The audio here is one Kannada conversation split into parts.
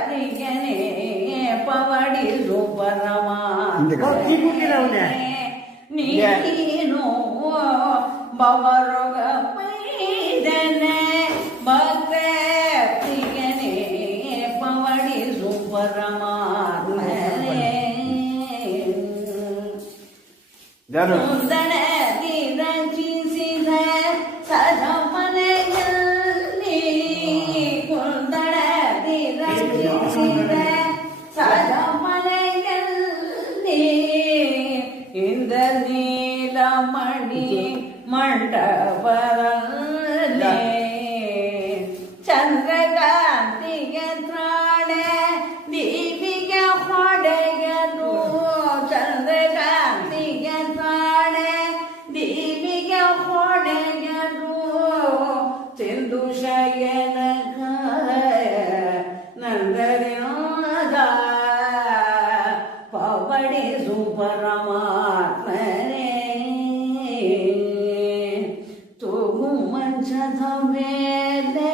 ಪ್ರಿಯನೇ ಪವಡಿಸು ನೀನು ಬವರೊಗ ಪೈದನೆ ಭಕ್ತೆ ಪ್ರಿಯನೇ ಪವಡಿಸು ಪರಮಾತ್ಮನೇ ಸುಂದರದಿ ರಚಿಸಿದ ಸಜಮನೆಯಲ್ಲಿ ಕುಂದರದಿ ರಚಿಸಿದ ಸಜಮನೆಯಲ್ಲಿ ಇಂದ ನೀಲಮಣಿ ಮಂಟಪದಲ್ಲಿ ಚಂದ್ರಕಾಂತಿಗೆ ತ್ರಾಣೆ ದೀಪಿಗೆ ಹೊಡೆಯನು ಚಂದ್ರಕಾಂತಿಗೆ ತ್ರಾಣೆ ದೀಪಿಗೆ ಹೊಡೆಯನು ಸಿಂಧು ಶಯನಕ ನಂದರ್ಯಾದ ಪವಡಿಸು ಪರಮಾತ್ಮನೇ ತೂಗು ಮಂಚದ ಮೇಲೆ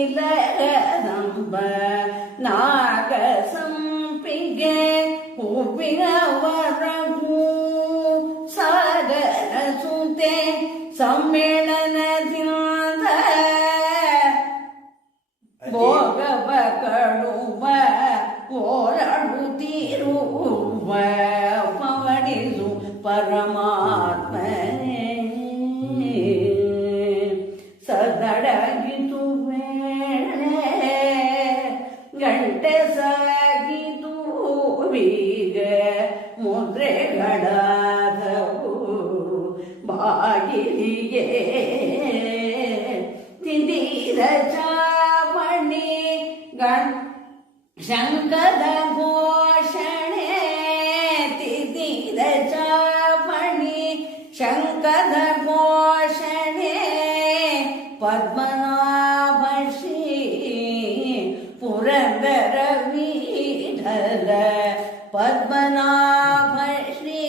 ಹಂತದಿಲ್ಲದಂಬ ನಾಗ ಸಂಪಿಗೆ ಹೂವಿನವರೆಗೂ ಸಾಗರ ಸುತೆ ಸಮ್ಮೇಳನದಿಂದ ಭೋಗವ ಕಡುವ ಓಡಾಡುತ್ತಿರುವ ಪವಡಿಸು ಪರಮಾತ್ಮನೇ ಸದಡಗಿತು ವೇಳೆ ಗಂಟೆ ಸಾಗಿತು ಬೀಗ ಮುದ್ರೆಗಳಾದವು ಬಾಗಿಲಿಗೆ ತಿಂದಿರ ಚಾವಣಿ ಶಂಕದ ಘೋಷಣೆ ತಿಂದಿರ ಚಾವಣಿ ಶಂಕದ ಘೋಷಣೆ ಪದ್ಮನಾಭ ಶ್ರೀ ಪುರಂದರ ವಿಠಲ ಪದ್ಮನಾಭ ಶ್ರೀ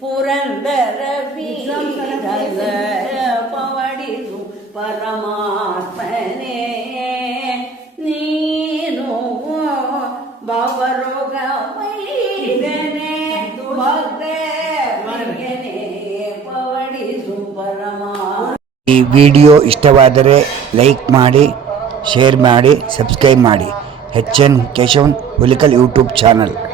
ಪುರಂದರ ವಿಠಲ ಪವಡಿಸು ಪರಮಾತ್ಮನೇ ನೀನು ಭವರೋಗ ವೈದನೆ ಭಕ್ತೆ ಪ್ರಿಯನೇ ಪವಡಿಸು ಪರಮಾತ್ಮ. ಈ ವಿಡಿಯೋ ಇಷ್ಟವಾದರೆ ಲೈಕ್ ಮಾಡಿ, ಶೇರ್ ಮಾಡಿ, ಸಬ್ಸ್ಕ್ರೈಬ್ ಮಾಡಿ. HN Keshavan Hulikal YouTube channel.